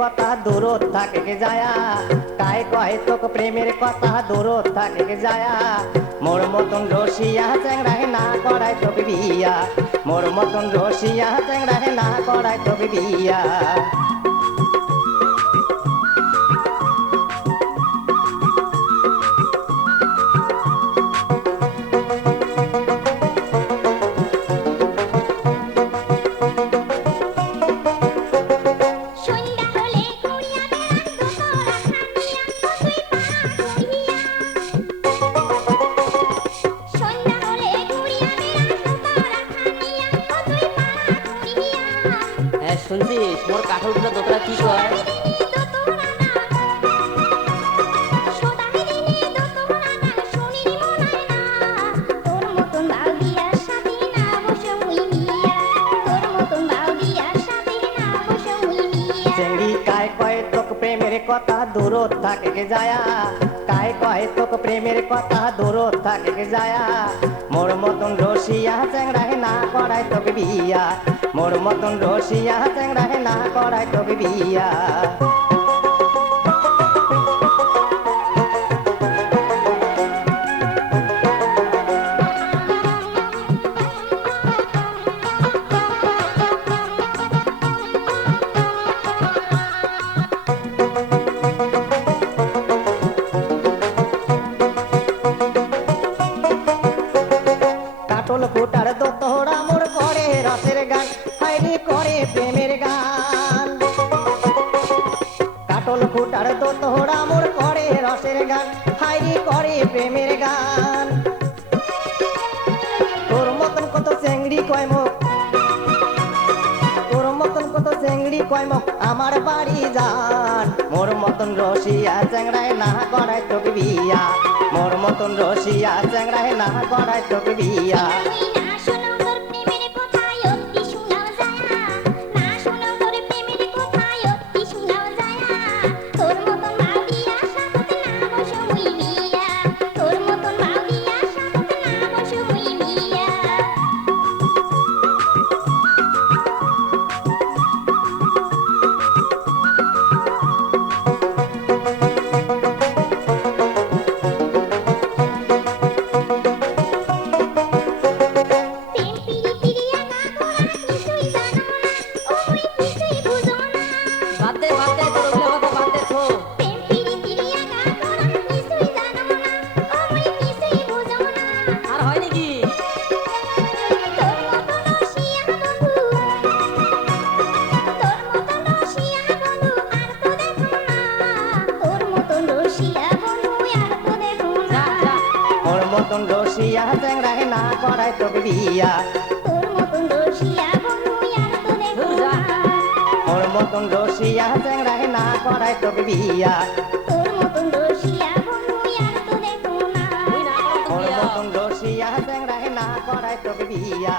কথা দূরত থাকে কে যায়া, কায় কয় তোকে প্রেমের কথা দূরত থাকে কে যায়া। মোর মতন রসিয়া চ্যাংড়ায় না করায় তোকে বিয়া, মোর মতন রসিয়া চ্যাংড়ায় না করায় তোকে বিয়া। শুনছিস মোর কাঠলগুলো দোতরা কি কয়? চেংড়ি কায় কয় তোকে প্রেমের কথা দূরত থাকে কে যায়া, কায় কয় তোকে প্রেমের কথা দূরত থাকে কে যায়া। মোর মতন রসিয়া চ্যাংড়ায় না করায় তোকে বিয়া, মোর মতন রসিয়া চ্যাংড়ায় না করায় তোকে বিয়া। কাটল ফুটার দোতরা মোর করে রসের গান, হাইরি করে প্রেমের গান। কাটল ফুটার দোতরা মোর করে রসের গান, হাইরি করে প্রেমের গান। তোর মতন কত চেংড়ি কয় মুখ, তোর মতন কত চেংড়ি কয় মুখ আমার বাড়ি যান। মোর মতন রসিয়া চ্যাংড়ায় না করায় তোকে বিয়া, মোর মতন রসিয়া চ্যাংড়ায় না করায় তোকে বিয়া। মতন রসিয়া চ্যাংড়ায় না করায় তোকে বিয়া, তোর মতন রসিয়া বন্ধু আর তো দেখো না। মোর মতন রসিয়া চ্যাংড়ায় না করায় তোকে বিয়া, তোর মতন রসিয়া বন্ধু আর তো দেখো না। মোর মতন রসিয়া চ্যাংড়ায় না করায় তোকে বিয়া।